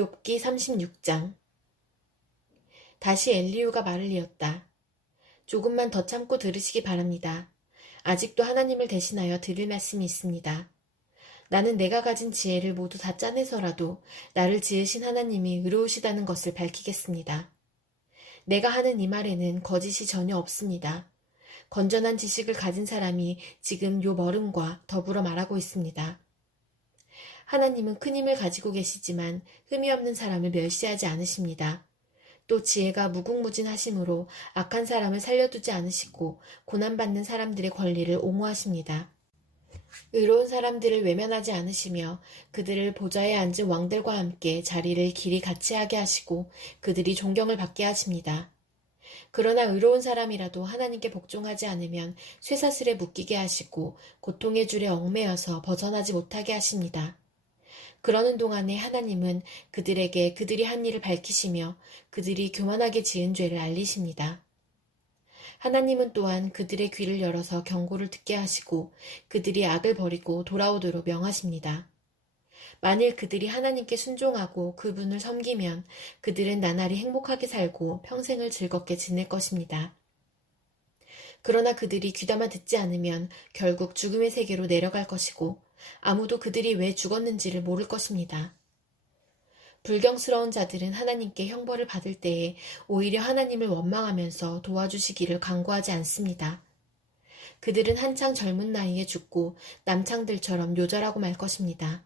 욥기 36장. 다시 엘리후가 말을 이었다. 조금만 더 참고 들으시기 바랍니다. 아직도 하나님을 대신하여 드릴 말씀이 있습니다. 나는 내가 가진 지혜를 모두 다 짜내서라도 나를 지으신 하나님이 의로우시다는 것을 밝히겠습니다. 내가 하는 이 말에는 거짓이 전혀 없습니다. 건전한 지식을 가진 사람이 지금 요 머름과 더불어 말하고 있습니다. 하나님은 큰 힘을 가지고 계시지만 흠이 없는 사람을 멸시하지 않으십니다. 또 지혜가 무궁무진하심으로 악한 사람을 살려두지 않으시고 고난받는 사람들의 권리를 옹호하십니다. 의로운 사람들을 외면하지 않으시며 그들을 보좌에 앉은 왕들과 함께 자리를 길이 같이 하게 하시고 그들이 존경을 받게 하십니다. 그러나 의로운 사람이라도 하나님께 복종하지 않으면 쇠사슬에 묶이게 하시고 고통의 줄에 얽매여서 벗어나지 못하게 하십니다. 그러는 동안에 하나님은 그들에게 그들이 한 일을 밝히시며 그들이 교만하게 지은 죄를 알리십니다. 하나님은 또한 그들의 귀를 열어서 경고를 듣게 하시고 그들이 악을 버리고 돌아오도록 명하십니다. 만일 그들이 하나님께 순종하고 그분을 섬기면 그들은 나날이 행복하게 살고 평생을 즐겁게 지낼 것입니다. 그러나 그들이 귀담아 듣지 않으면 결국 죽음의 세계로 내려갈 것이고 아무도 그들이 왜 죽었는지를 모를 것입니다. 불경스러운 자들은 하나님께 형벌을 받을 때에 오히려 하나님을 원망하면서 도와주시기를 간구하지 않습니다. 그들은 한창 젊은 나이에 죽고 남창들처럼 요절하고 말 것입니다.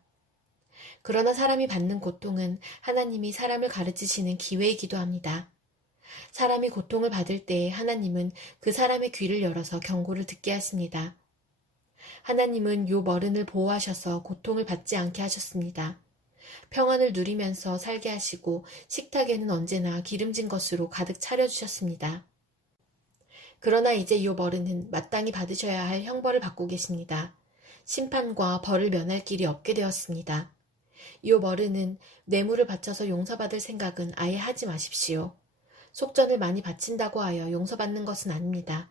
그러나 사람이 받는 고통은 하나님이 사람을 가르치시는 기회이기도 합니다. 사람이 고통을 받을 때에 하나님은 그 사람의 귀를 열어서 경고를 듣게 하십니다. 하나님은 요 머른을 보호하셔서 고통을 받지 않게 하셨습니다. 평안을 누리면서 살게 하시고 식탁에는 언제나 기름진 것으로 가득 차려주셨습니다. 그러나 이제 요 머른은 마땅히 받으셔야 할 형벌을 받고 계십니다. 심판과 벌을 면할 길이 없게 되었습니다. 요 머른은 뇌물을 바쳐서 용서받을 생각은 아예 하지 마십시오. 속전을 많이 바친다고 하여 용서받는 것은 아닙니다.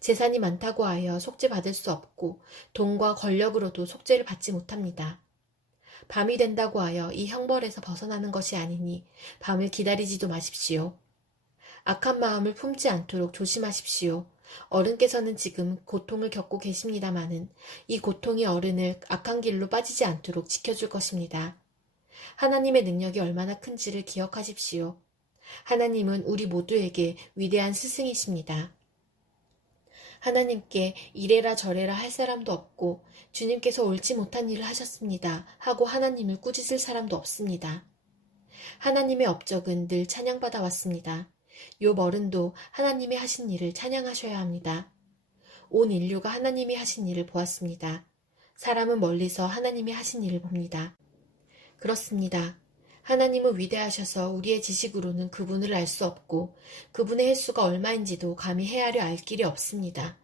재산이 많다고 하여 속죄받을 수 없고 돈과 권력으로도 속죄를 받지 못합니다. 밤이 된다고 하여 이 형벌에서 벗어나는 것이 아니니 밤을 기다리지도 마십시오. 악한 마음을 품지 않도록 조심하십시오. 어른께서는 지금 고통을 겪고 계십니다마는 이 고통이 어른을 악한 길로 빠지지 않도록 지켜줄 것입니다. 하나님의 능력이 얼마나 큰지를 기억하십시오. 하나님은 우리 모두에게 위대한 스승이십니다. 하나님께 이래라 저래라 할 사람도 없고 주님께서 옳지 못한 일을 하셨습니다 하고 하나님을 꾸짖을 사람도 없습니다. 하나님의 업적은 늘 찬양받아 왔습니다. 요 머른도 하나님이 하신 일을 찬양하셔야 합니다. 온 인류가 하나님이 하신 일을 보았습니다. 사람은 멀리서 하나님이 하신 일을 봅니다. 그렇습니다. 하나님은 위대하셔서 우리의 지식으로는 그분을 알 수 없고 그분의 횟수가 얼마인지도 감히 헤아려 알 길이 없습니다.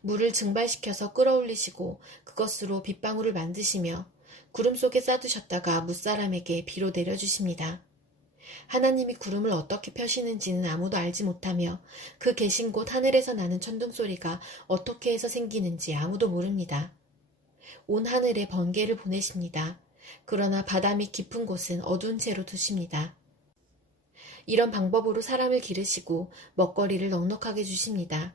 물을 증발시켜서 끌어올리시고 그것으로 빗방울을 만드시며 구름 속에 싸두셨다가 무사람에게 비로 내려주십니다. 하나님이 구름을 어떻게 펴시는지는 아무도 알지 못하며 그 계신 곳 하늘에서 나는 천둥소리가 어떻게 해서 생기는지 아무도 모릅니다. 온 하늘에 번개를 보내십니다. 그러나 바다 밑 깊은 곳은 어두운 채로 두십니다. 이런 방법으로 사람을 기르시고 먹거리를 넉넉하게 주십니다.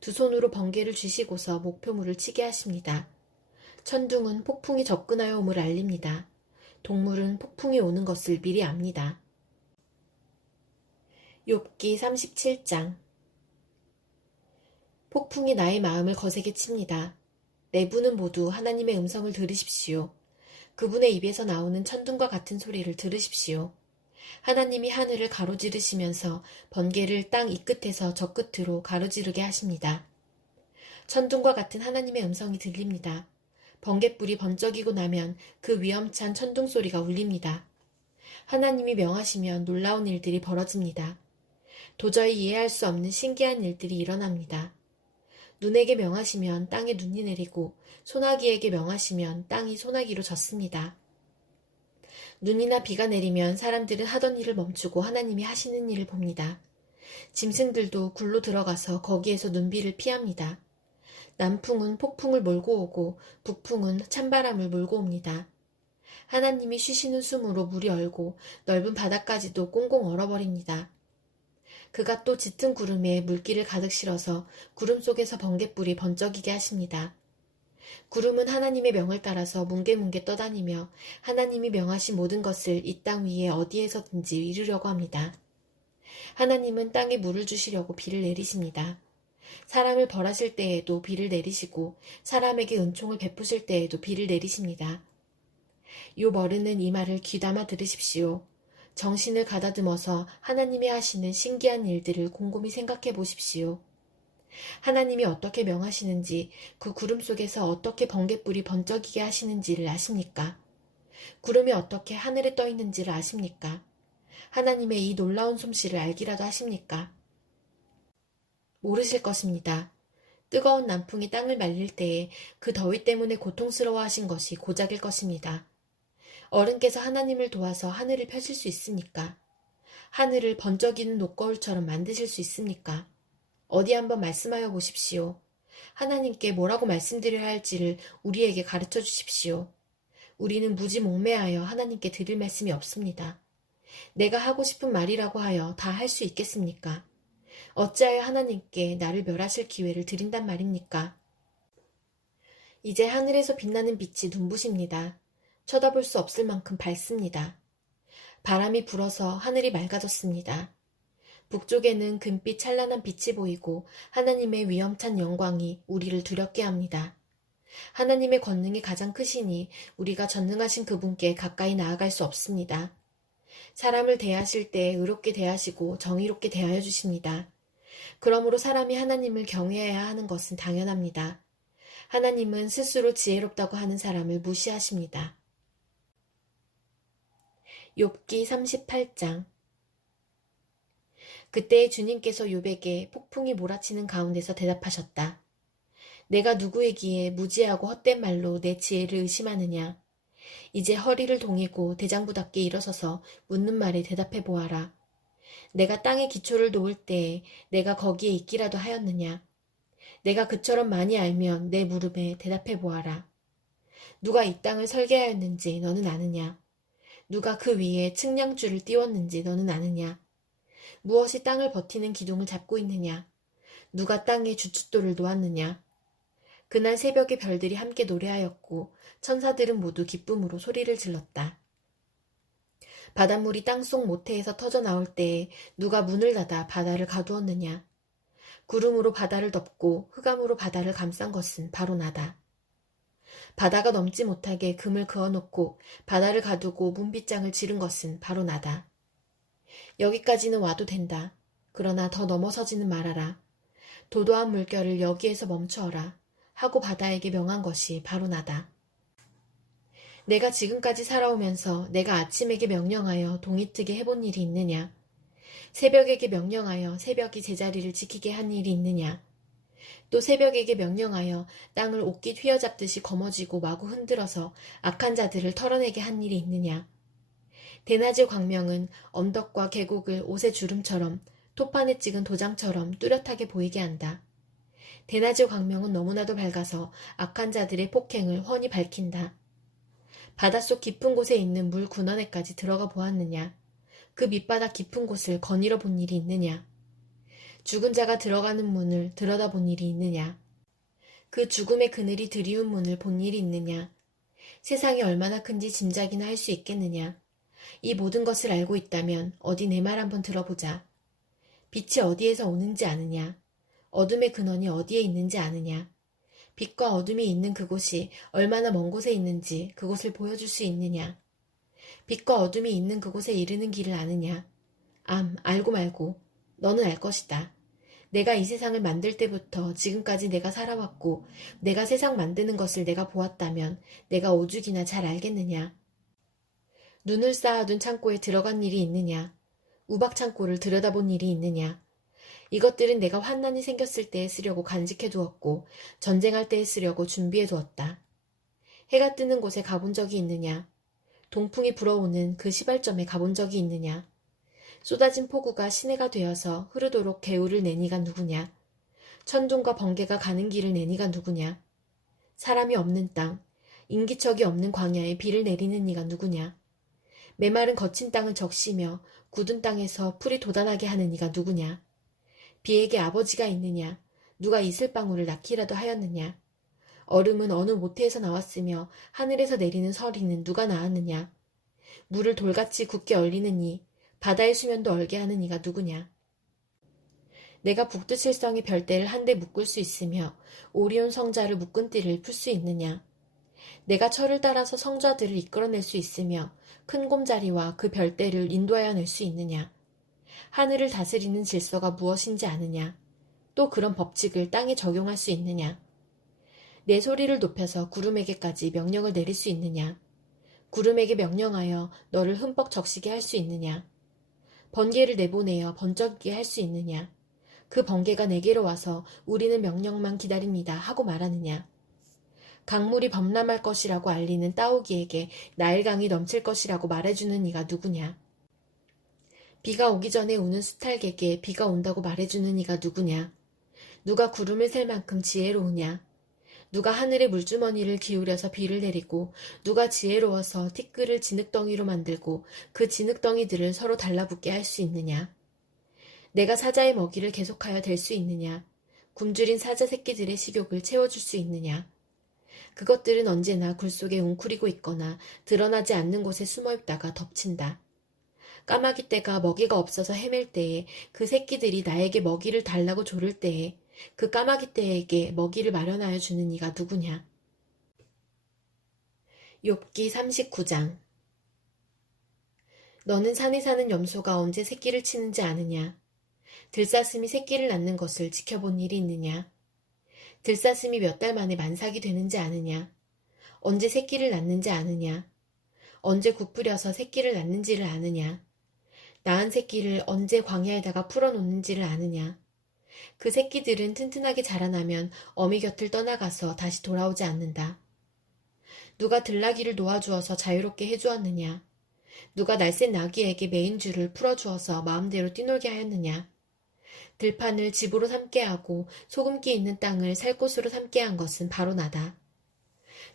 두 손으로 번개를 쥐시고서 목표물을 치게 하십니다. 천둥은 폭풍이 접근하여 옴을 알립니다. 동물은 폭풍이 오는 것을 미리 압니다. 욥기 37장. 폭풍이 나의 마음을 거세게 칩니다. 내부는 모두 하나님의 음성을 들으십시오. 그분의 입에서 나오는 천둥과 같은 소리를 들으십시오. 하나님이 하늘을 가로지르시면서 번개를 땅 이 끝에서 저 끝으로 가로지르게 하십니다. 천둥과 같은 하나님의 음성이 들립니다. 번갯불이 번쩍이고 나면 그 위험찬 천둥 소리가 울립니다. 하나님이 명하시면 놀라운 일들이 벌어집니다. 도저히 이해할 수 없는 신기한 일들이 일어납니다. 눈에게 명하시면 땅에 눈이 내리고 소나기에게 명하시면 땅이 소나기로 젖습니다. 눈이나 비가 내리면 사람들은 하던 일을 멈추고 하나님이 하시는 일을 봅니다. 짐승들도 굴로 들어가서 거기에서 눈비를 피합니다. 남풍은 폭풍을 몰고 오고 북풍은 찬바람을 몰고 옵니다. 하나님이 쉬시는 숨으로 물이 얼고 넓은 바다까지도 꽁꽁 얼어버립니다. 그가 또 짙은 구름에 물기를 가득 실어서 구름 속에서 번갯불이 번쩍이게 하십니다. 구름은 하나님의 명을 따라서 뭉게뭉게 떠다니며 하나님이 명하신 모든 것을 이 땅 위에 어디에서든지 이루려고 합니다. 하나님은 땅에 물을 주시려고 비를 내리십니다. 사람을 벌하실 때에도 비를 내리시고 사람에게 은총을 베푸실 때에도 비를 내리십니다. 요 머르는 이 말을 귀담아 들으십시오. 정신을 가다듬어서 하나님이 하시는 신기한 일들을 곰곰이 생각해 보십시오. 하나님이 어떻게 명하시는지, 그 구름 속에서 어떻게 번갯불이 번쩍이게 하시는지를 아십니까? 구름이 어떻게 하늘에 떠 있는지를 아십니까? 하나님의 이 놀라운 솜씨를 알기라도 하십니까? 모르실 것입니다. 뜨거운 남풍이 땅을 말릴 때에 그 더위 때문에 고통스러워 하신 것이 고작일 것입니다. 어른께서 하나님을 도와서 하늘을 펴실 수 있습니까? 하늘을 번쩍이는 녹거울처럼 만드실 수 있습니까? 어디 한번 말씀하여 보십시오. 하나님께 뭐라고 말씀드려야 할지를 우리에게 가르쳐 주십시오. 우리는 무지몽매하여 하나님께 드릴 말씀이 없습니다. 내가 하고 싶은 말이라고 하여 다 할 수 있겠습니까? 어찌하여 하나님께 나를 멸하실 기회를 드린단 말입니까? 이제 하늘에서 빛나는 빛이 눈부십니다. 쳐다볼 수 없을 만큼 밝습니다. 바람이 불어서 하늘이 맑아졌습니다. 북쪽에는 금빛 찬란한 빛이 보이고 하나님의 위엄찬 영광이 우리를 두렵게 합니다. 하나님의 권능이 가장 크시니 우리가 전능하신 그분께 가까이 나아갈 수 없습니다. 사람을 대하실 때 의롭게 대하시고 정의롭게 대하여 주십니다. 그러므로 사람이 하나님을 경외해야 하는 것은 당연합니다. 하나님은 스스로 지혜롭다고 하는 사람을 무시하십니다. 욥기 38장. 그때 주님께서 욥에게 폭풍이 몰아치는 가운데서 대답하셨다. 내가 누구이기에 무지하고 헛된 말로 내 지혜를 의심하느냐. 이제 허리를 동이고 대장부답게 일어서서 묻는 말에 대답해 보아라. 내가 땅에 기초를 놓을 때에 내가 거기에 있기라도 하였느냐. 내가 그처럼 많이 알면 내 물음에 대답해 보아라. 누가 이 땅을 설계하였는지 너는 아느냐. 누가 그 위에 측량줄을 띄웠는지 너는 아느냐. 무엇이 땅을 버티는 기둥을 잡고 있느냐. 누가 땅에 주춧돌을 놓았느냐. 그날 새벽에 별들이 함께 노래하였고 천사들은 모두 기쁨으로 소리를 질렀다. 바닷물이 땅속 모태에서 터져나올 때에 누가 문을 닫아 바다를 가두었느냐. 구름으로 바다를 덮고 흑암으로 바다를 감싼 것은 바로 나다. 바다가 넘지 못하게 금을 그어놓고 바다를 가두고 문빗장을 지른 것은 바로 나다. 여기까지는 와도 된다. 그러나 더 넘어서지는 말아라. 도도한 물결을 여기에서 멈추어라. 하고 바다에게 명한 것이 바로 나다. 내가 지금까지 살아오면서 내가 아침에게 명령하여 동이 트게 해본 일이 있느냐? 새벽에게 명령하여 새벽이 제자리를 지키게 한 일이 있느냐? 또 새벽에게 명령하여 땅을 옷깃 휘어잡듯이 거머쥐고 마구 흔들어서 악한 자들을 털어내게 한 일이 있느냐? 대낮의 광명은 언덕과 계곡을 옷의 주름처럼 토판에 찍은 도장처럼 뚜렷하게 보이게 한다. 대낮의 광명은 너무나도 밝아서 악한 자들의 폭행을 훤히 밝힌다. 바닷속 깊은 곳에 있는 물 군원에까지 들어가 보았느냐? 그 밑바닥 깊은 곳을 거닐어 본 일이 있느냐? 죽은 자가 들어가는 문을 들여다본 일이 있느냐? 그 죽음의 그늘이 드리운 문을 본 일이 있느냐? 세상이 얼마나 큰지 짐작이나 할 수 있겠느냐? 이 모든 것을 알고 있다면 어디 내 말 한번 들어보자. 빛이 어디에서 오는지 아느냐? 어둠의 근원이 어디에 있는지 아느냐? 빛과 어둠이 있는 그곳이 얼마나 먼 곳에 있는지 그곳을 보여줄 수 있느냐? 빛과 어둠이 있는 그곳에 이르는 길을 아느냐? 알고 말고 너는 알 것이다. 내가 이 세상을 만들 때부터 지금까지 내가 살아왔고 내가 세상 만드는 것을 내가 보았다면 내가 오죽이나 잘 알겠느냐? 눈을 쌓아둔 창고에 들어간 일이 있느냐? 우박 창고를 들여다본 일이 있느냐? 이것들은 내가 환난이 생겼을 때에 쓰려고 간직해 두었고 전쟁할 때에 쓰려고 준비해 두었다. 해가 뜨는 곳에 가본 적이 있느냐? 동풍이 불어오는 그 시발점에 가본 적이 있느냐? 쏟아진 폭우가 시내가 되어서 흐르도록 개울을 내니가 누구냐? 천둥과 번개가 가는 길을 내니가 누구냐? 사람이 없는 땅, 인기척이 없는 광야에 비를 내리는 이가 누구냐? 메마른 거친 땅을 적시며 굳은 땅에서 풀이 돋아나게 하는 이가 누구냐? 비에게 아버지가 있느냐? 누가 이슬방울을 낳기라도 하였느냐? 얼음은 어느 모태에서 나왔으며 하늘에서 내리는 서리는 누가 낳았느냐? 물을 돌같이 굳게 얼리는 이, 바다의 수면도 얼게 하는 이가 누구냐? 내가 북두칠성의 별대를 한데 묶을 수 있으며 오리온 성자를 묶은 띠를 풀 수 있느냐? 내가 철을 따라서 성자들을 이끌어낼 수 있으며 큰 곰자리와 그 별대를 인도하여 낼 수 있느냐? 하늘을 다스리는 질서가 무엇인지 아느냐? 또 그런 법칙을 땅에 적용할 수 있느냐? 내 소리를 높여서 구름에게까지 명령을 내릴 수 있느냐? 구름에게 명령하여 너를 흠뻑 적시게 할 수 있느냐? 번개를 내보내어 번쩍이게 할 수 있느냐? 그 번개가 내게로 와서 우리는 명령만 기다립니다 하고 말하느냐? 강물이 범람할 것이라고 알리는 따오기에게 나일강이 넘칠 것이라고 말해주는 이가 누구냐? 비가 오기 전에 우는 수탈객에 비가 온다고 말해주는 이가 누구냐? 누가 구름을 셀 만큼 지혜로우냐? 누가 하늘의 물주머니를 기울여서 비를 내리고 누가 지혜로워서 티끌을 진흙덩이로 만들고 그 진흙덩이들을 서로 달라붙게 할 수 있느냐? 내가 사자의 먹이를 계속하여 댈 수 있느냐? 굶주린 사자 새끼들의 식욕을 채워줄 수 있느냐? 그것들은 언제나 굴 속에 웅크리고 있거나 드러나지 않는 곳에 숨어 있다가 덮친다. 까마귀 떼가 먹이가 없어서 헤맬 때에 그 새끼들이 나에게 먹이를 달라고 조를 때에 그 까마귀 떼에게 먹이를 마련하여 주는 이가 누구냐? 욥기 39장. 너는 산에 사는 염소가 언제 새끼를 치는지 아느냐? 들사슴이 새끼를 낳는 것을 지켜본 일이 있느냐? 들사슴이 몇 달 만에 만삭이 되는지 아느냐? 언제 새끼를 낳는지 아느냐? 언제 굽부려서 새끼를 낳는지를 아느냐? 낳은 새끼를 언제 광야에다가 풀어놓는지를 아느냐? 그 새끼들은 튼튼하게 자라나면 어미 곁을 떠나가서 다시 돌아오지 않는다. 누가 들나귀를 놓아주어서 자유롭게 해주었느냐? 누가 날쌘 나귀에게 메인 줄을 풀어주어서 마음대로 뛰놀게 하였느냐? 들판을 집으로 삼게 하고 소금기 있는 땅을 살 곳으로 삼게 한 것은 바로 나다.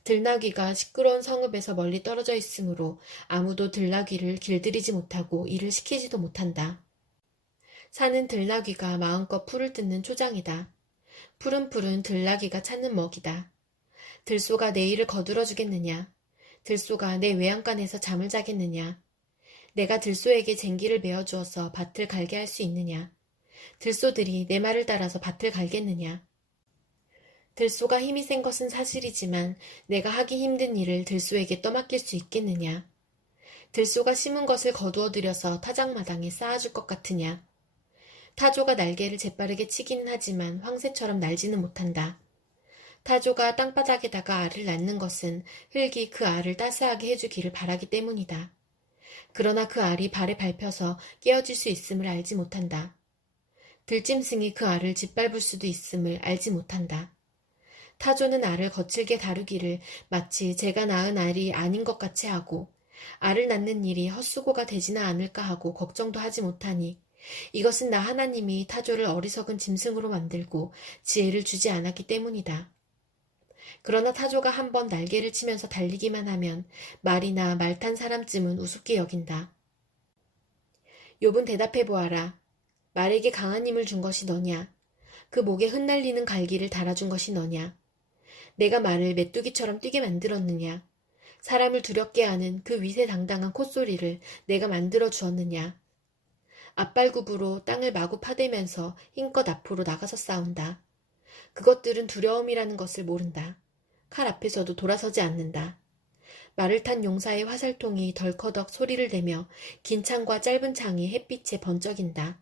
들나귀가 시끄러운 성읍에서 멀리 떨어져 있으므로 아무도 들나귀를 길들이지 못하고 일을 시키지도 못한다. 산은 들나귀가 마음껏 풀을 뜯는 초장이다. 푸른 풀은 들나귀가 찾는 먹이다. 들소가 내 일을 거들어 주겠느냐? 들소가 내 외양간에서 잠을 자겠느냐? 내가 들소에게 쟁기를 메어 주어서 밭을 갈게 할 수 있느냐? 들소들이 내 말을 따라서 밭을 갈겠느냐? 들소가 힘이 센 것은 사실이지만 내가 하기 힘든 일을 들소에게 떠맡길 수 있겠느냐? 들소가 심은 것을 거두어 들여서 타작마당에 쌓아줄 것 같으냐? 타조가 날개를 재빠르게 치기는 하지만 황새처럼 날지는 못한다. 타조가 땅바닥에다가 알을 낳는 것은 흙이 그 알을 따스하게 해주기를 바라기 때문이다. 그러나 그 알이 발에 밟혀서 깨어질 수 있음을 알지 못한다. 들짐승이 그 알을 짓밟을 수도 있음을 알지 못한다. 타조는 알을 거칠게 다루기를 마치 제가 낳은 알이 아닌 것 같이 하고 알을 낳는 일이 헛수고가 되지나 않을까 하고 걱정도 하지 못하니 이것은 나 하나님이 타조를 어리석은 짐승으로 만들고 지혜를 주지 않았기 때문이다. 그러나 타조가 한번 날개를 치면서 달리기만 하면 말이나 말 탄 사람쯤은 우습게 여긴다. 욥은 대답해 보아라. 말에게 강한 힘을 준 것이 너냐? 그 목에 흩날리는 갈기를 달아준 것이 너냐? 내가 말을 메뚜기처럼 뛰게 만들었느냐? 사람을 두렵게 하는 그 위세당당한 콧소리를 내가 만들어 주었느냐? 앞발굽으로 땅을 마구 파대면서 힘껏 앞으로 나가서 싸운다. 그것들은 두려움이라는 것을 모른다. 칼 앞에서도 돌아서지 않는다. 말을 탄 용사의 화살통이 덜커덕 소리를 내며 긴 창과 짧은 창이 햇빛에 번쩍인다.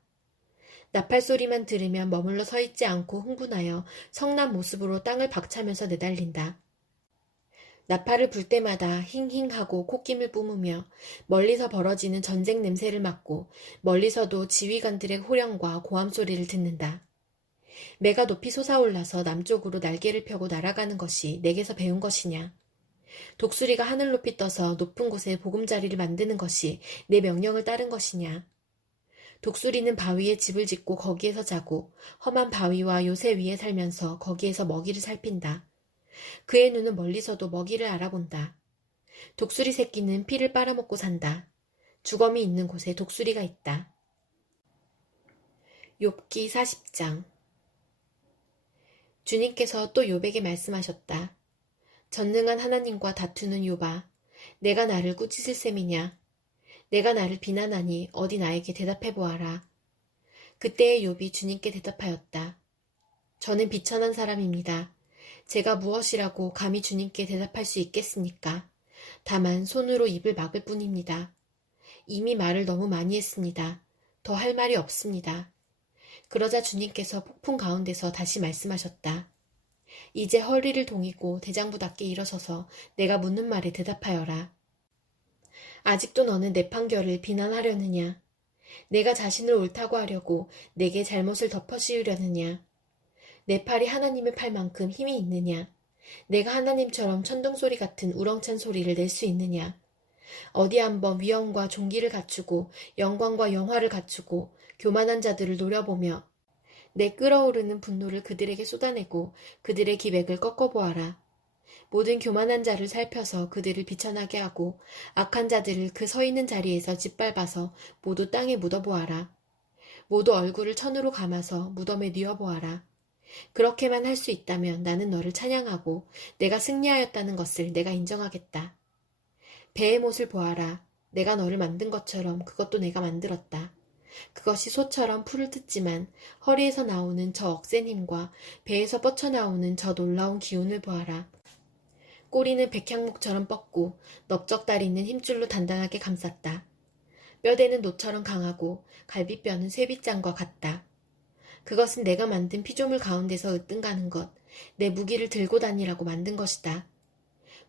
나팔 소리만 들으면 머물러 서 있지 않고 흥분하여 성난 모습으로 땅을 박차면서 내달린다. 나팔을 불 때마다 힝힝 하고 콧김을 뿜으며 멀리서 벌어지는 전쟁 냄새를 맡고 멀리서도 지휘관들의 호령과 고함 소리를 듣는다. 매가 높이 솟아올라서 남쪽으로 날개를 펴고 날아가는 것이 내게서 배운 것이냐? 독수리가 하늘 높이 떠서 높은 곳에 보금자리를 만드는 것이 내 명령을 따른 것이냐? 독수리는 바위에 집을 짓고 거기에서 자고 험한 바위와 요새 위에 살면서 거기에서 먹이를 살핀다. 그의 눈은 멀리서도 먹이를 알아본다. 독수리 새끼는 피를 빨아먹고 산다. 주검이 있는 곳에 독수리가 있다. 욥기 40장. 주님께서 또 욥에게 말씀하셨다. 전능한 하나님과 다투는 욥아, 내가 나를 꾸짖을 셈이냐? 내가 나를 비난하니 어디 나에게 대답해 보아라. 그때의 욥이 주님께 대답하였다. 저는 비천한 사람입니다. 제가 무엇이라고 감히 주님께 대답할 수 있겠습니까? 다만 손으로 입을 막을 뿐입니다. 이미 말을 너무 많이 했습니다. 더 할 말이 없습니다. 그러자 주님께서 폭풍 가운데서 다시 말씀하셨다. 이제 허리를 동이고 대장부답게 일어서서 내가 묻는 말에 대답하여라. 아직도 너는 내 판결을 비난하려느냐? 내가 자신을 옳다고 하려고 내게 잘못을 덮어씌우려느냐? 내 팔이 하나님의 팔만큼 힘이 있느냐? 내가 하나님처럼 천둥소리 같은 우렁찬 소리를 낼 수 있느냐? 어디 한번 위엄과 존귀를 갖추고 영광과 영화를 갖추고 교만한 자들을 노려보며 내 끓어오르는 분노를 그들에게 쏟아내고 그들의 기백을 꺾어보아라. 모든 교만한 자를 살펴서 그들을 비천하게 하고 악한 자들을 그 서 있는 자리에서 짓밟아서 모두 땅에 묻어보아라. 모두 얼굴을 천으로 감아서 무덤에 뉘어보아라. 그렇게만 할 수 있다면 나는 너를 찬양하고 내가 승리하였다는 것을 내가 인정하겠다. 배의 못을 보아라. 내가 너를 만든 것처럼 그것도 내가 만들었다. 그것이 소처럼 풀을 뜯지만 허리에서 나오는 저 억센 힘과 배에서 뻗쳐나오는 저 놀라운 기운을 보아라. 꼬리는 백향목처럼 뻗고 넓적다리는 힘줄로 단단하게 감쌌다. 뼈대는 노처럼 강하고 갈비뼈는 쇠빗장과 같다. 그것은 내가 만든 피조물 가운데서 으뜸가는 것, 내 무기를 들고 다니라고 만든 것이다.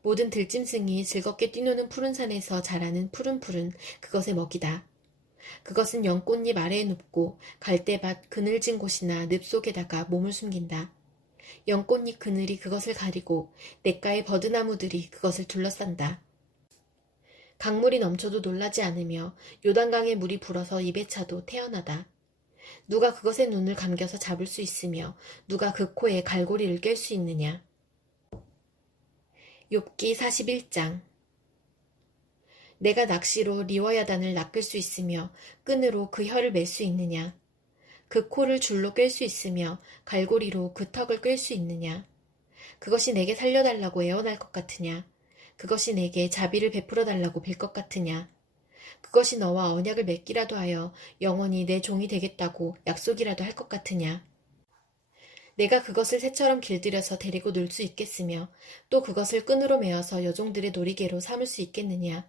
모든 들짐승이 즐겁게 뛰노는 푸른 산에서 자라는 푸른푸른 그것의 먹이다. 그것은 연꽃잎 아래에 눕고 갈대밭 그늘진 곳이나 늪 속에다가 몸을 숨긴다. 연꽃잎 그늘이 그것을 가리고 냇가의 버드나무들이 그것을 둘러싼다. 강물이 넘쳐도 놀라지 않으며 요단강의 물이 불어서 입에 차도 태연하다. 누가 그것의 눈을 감겨서 잡을 수 있으며 누가 그 코에 갈고리를 깰 수 있느냐. 욥기 41장. 내가 낚시로 리워야단을 낚을 수 있으며 끈으로 그 혀를 맬 수 있느냐. 그 코를 줄로 꿰 수 있으며 갈고리로 그 턱을 꿰 수 있느냐. 그것이 내게 살려달라고 애원할 것 같으냐. 그것이 내게 자비를 베풀어 달라고 빌 것 같으냐. 그것이 너와 언약을 맺기라도 하여 영원히 내 종이 되겠다고 약속이라도 할 것 같으냐. 내가 그것을 새처럼 길들여서 데리고 놀 수 있겠으며 또 그것을 끈으로 메어서 여종들의 놀이개로 삼을 수 있겠느냐.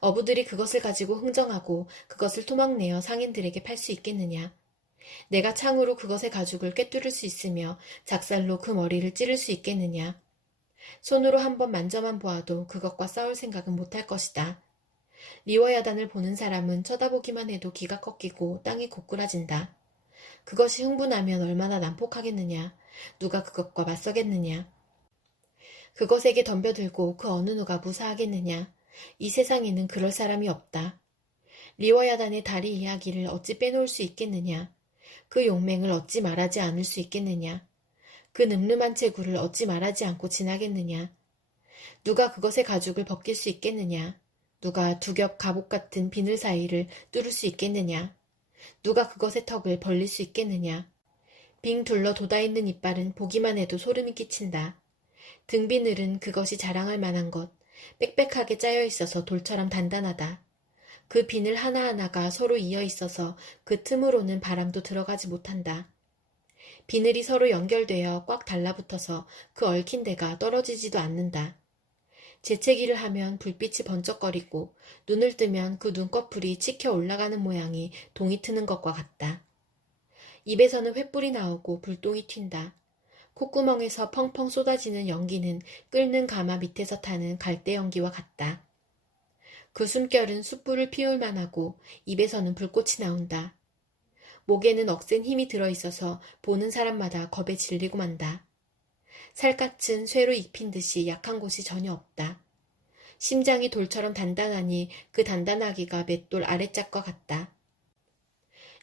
어부들이 그것을 가지고 흥정하고 그것을 토막내어 상인들에게 팔 수 있겠느냐. 내가 창으로 그것의 가죽을 꿰뚫을 수 있으며 작살로 그 머리를 찌를 수 있겠느냐. 손으로 한번 만져만 보아도 그것과 싸울 생각은 못할 것이다. 리워야단을 보는 사람은 쳐다보기만 해도 기가 꺾이고 땅이 고꾸라진다. 그것이 흥분하면 얼마나 난폭하겠느냐. 누가 그것과 맞서겠느냐. 그것에게 덤벼들고 그 어느 누가 무사하겠느냐. 이 세상에는 그럴 사람이 없다. 리워야단의 다리 이야기를 어찌 빼놓을 수 있겠느냐. 그 용맹을 어찌 말하지 않을 수 있겠느냐. 그 늠름한 체구를 어찌 말하지 않고 지나겠느냐. 누가 그것의 가죽을 벗길 수 있겠느냐. 누가 두 겹 갑옷 같은 비늘 사이를 뚫을 수 있겠느냐. 누가 그것의 턱을 벌릴 수 있겠느냐. 빙 둘러 돋아있는 이빨은 보기만 해도 소름이 끼친다. 등비늘은 그것이 자랑할 만한 것, 빽빽하게 짜여 있어서 돌처럼 단단하다. 그 비늘 하나하나가 서로 이어 있어서 그 틈으로는 바람도 들어가지 못한다. 비늘이 서로 연결되어 꽉 달라붙어서 그 얽힌 데가 떨어지지도 않는다. 재채기를 하면 불빛이 번쩍거리고 눈을 뜨면 그 눈꺼풀이 치켜 올라가는 모양이 동이 트는 것과 같다. 입에서는 횃불이 나오고 불똥이 튄다. 콧구멍에서 펑펑 쏟아지는 연기는 끓는 가마 밑에서 타는 갈대 연기와 같다. 그 숨결은 숯불을 피울 만하고 입에서는 불꽃이 나온다. 목에는 억센 힘이 들어있어서 보는 사람마다 겁에 질리고 만다. 살갗은 쇠로 익힌 듯이 약한 곳이 전혀 없다. 심장이 돌처럼 단단하니 그 단단하기가 맷돌 아랫짝과 같다.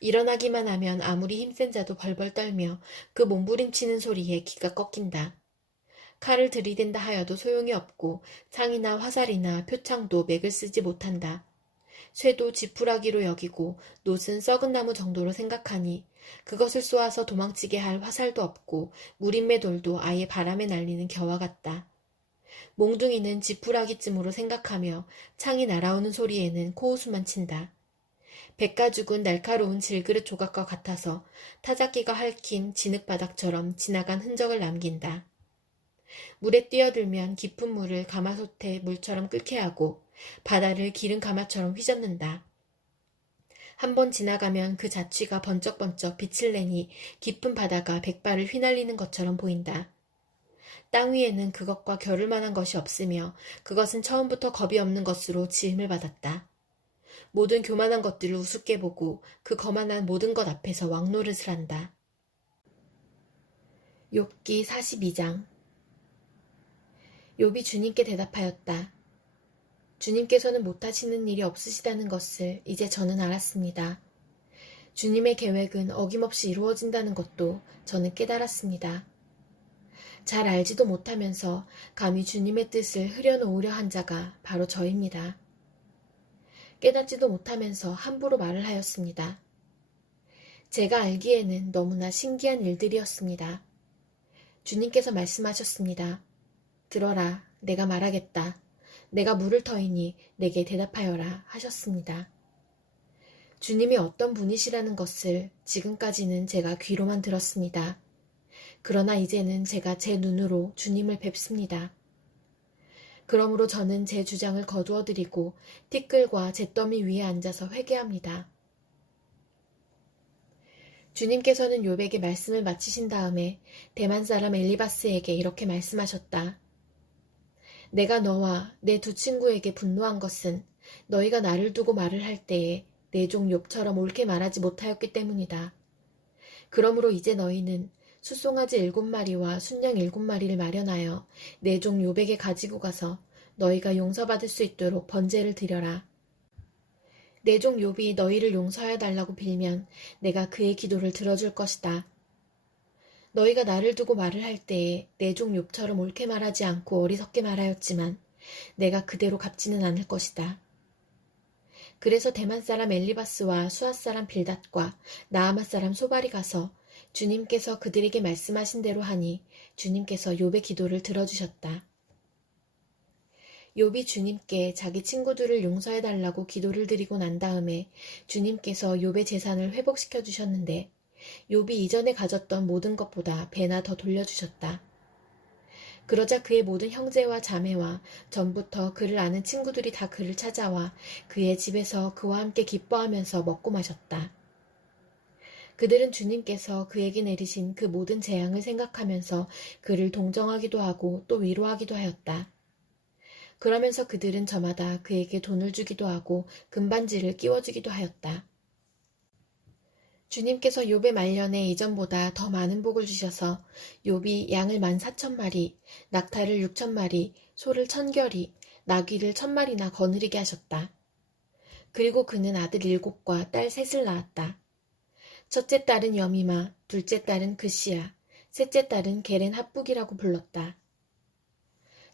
일어나기만 하면 아무리 힘센 자도 벌벌 떨며 그 몸부림치는 소리에 기가 꺾인다. 칼을 들이댄다 하여도 소용이 없고 창이나 화살이나 표창도 맥을 쓰지 못한다. 쇠도 지푸라기로 여기고 놋은 썩은 나무 정도로 생각하니 그것을 쏘아서 도망치게 할 화살도 없고 무림의 돌도 아예 바람에 날리는 겨와 같다. 몽둥이는 지푸라기쯤으로 생각하며 창이 날아오는 소리에는 코웃음만 친다. 백가죽은 날카로운 질그릇 조각과 같아서 타작기가 핥힌 진흙바닥처럼 지나간 흔적을 남긴다. 물에 뛰어들면 깊은 물을 가마솥에 물처럼 끓게 하고 바다를 기름 가마처럼 휘젓는다. 한 번 지나가면 그 자취가 번쩍번쩍 빛을 내니 깊은 바다가 백발을 휘날리는 것처럼 보인다. 땅 위에는 그것과 겨룰 만한 것이 없으며 그것은 처음부터 겁이 없는 것으로 지음을 받았다. 모든 교만한 것들을 우습게 보고 그 거만한 모든 것 앞에서 왕노릇을 한다. 욥기 42장. 욥이 주님께 대답하였다. 주님께서는 못하시는 일이 없으시다는 것을 이제 저는 알았습니다. 주님의 계획은 어김없이 이루어진다는 것도 저는 깨달았습니다. 잘 알지도 못하면서 감히 주님의 뜻을 흐려놓으려 한 자가 바로 저입니다. 깨닫지도 못하면서 함부로 말을 하였습니다. 제가 알기에는 너무나 신기한 일들이었습니다. 주님께서 말씀하셨습니다. 들어라, 내가 말하겠다. 내가 물을 터이니 내게 대답하여라 하셨습니다. 주님이 어떤 분이시라는 것을 지금까지는 제가 귀로만 들었습니다. 그러나 이제는 제가 제 눈으로 주님을 뵙습니다. 그러므로 저는 제 주장을 거두어드리고 티끌과 잿더미 위에 앉아서 회개합니다. 주님께서는 욥에게 말씀을 마치신 다음에 대만 사람 엘리바스에게 이렇게 말씀하셨다. 내가 너와 내 두 친구에게 분노한 것은 너희가 나를 두고 말을 할 때에 내 종 욥처럼 옳게 말하지 못하였기 때문이다. 그러므로 이제 너희는 숫송아지 7마리와 순양 7마리를 마련하여 내 종 욥에게 가지고 가서 너희가 용서받을 수 있도록 번제를 드려라. 내 종 욥이 너희를 용서하여 달라고 빌면 내가 그의 기도를 들어줄 것이다. 너희가 나를 두고 말을 할 때에 내 종 욥처럼 옳게 말하지 않고 어리석게 말하였지만 내가 그대로 갚지는 않을 것이다. 그래서 대만 사람 엘리바스와 수앗 사람 빌닷과 나아마 사람 소발이 가서 주님께서 그들에게 말씀하신 대로 하니 주님께서 욥의 기도를 들어주셨다. 욥이 주님께 자기 친구들을 용서해달라고 기도를 드리고 난 다음에 주님께서 욥의 재산을 회복시켜 주셨는데 욥이 이전에 가졌던 모든 것보다 배나 더 돌려주셨다. 그러자 그의 모든 형제와 자매와 전부터 그를 아는 친구들이 다 그를 찾아와 그의 집에서 그와 함께 기뻐하면서 먹고 마셨다. 그들은 주님께서 그에게 내리신 그 모든 재앙을 생각하면서 그를 동정하기도 하고 또 위로하기도 하였다. 그러면서 그들은 저마다 그에게 돈을 주기도 하고 금반지를 끼워주기도 하였다. 주님께서 욥의 말년에 이전보다 더 많은 복을 주셔서 욥이 양을 14,000마리, 낙타를 6,000마리, 소를 1,000결이, 나귀를 1,000마리나 거느리게 하셨다. 그리고 그는 아들 7과 딸 3을 낳았다. 첫째 딸은 여미마, 둘째 딸은 그시야, 셋째 딸은 게렌 합북이라고 불렀다.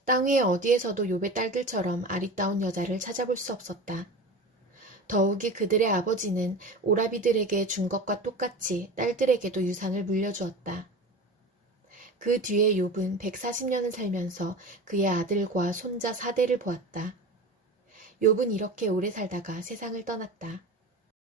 땅 위에 어디에서도 욥의 딸들처럼 아리따운 여자를 찾아볼 수 없었다. 더욱이 그들의 아버지는 오라비들에게 준 것과 똑같이 딸들에게도 유산을 물려주었다. 그 뒤에 욥은 140년을 살면서 그의 아들과 손자 4대를 보았다. 욥은 이렇게 오래 살다가 세상을 떠났다.